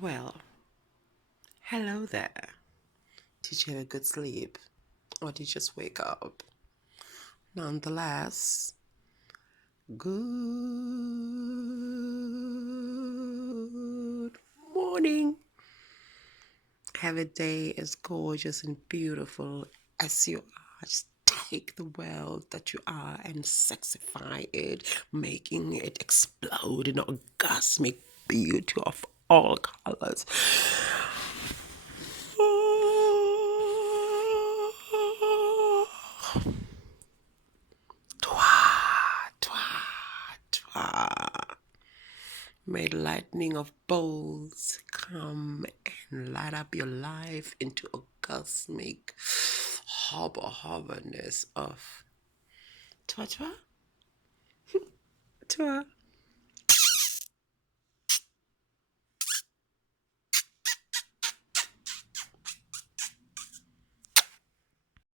Well, hello there. Did you have a good sleep? Or did you just wake up? Nonetheless, good morning. Have a day as gorgeous and beautiful as you are. Just take the world that you are and sexify it, making it explode in orgasmic beauty of all colors. Twa, twa, twa. May lightning of bolts come and light up your life into a cosmic harbor-harborness of twa, twa, twa.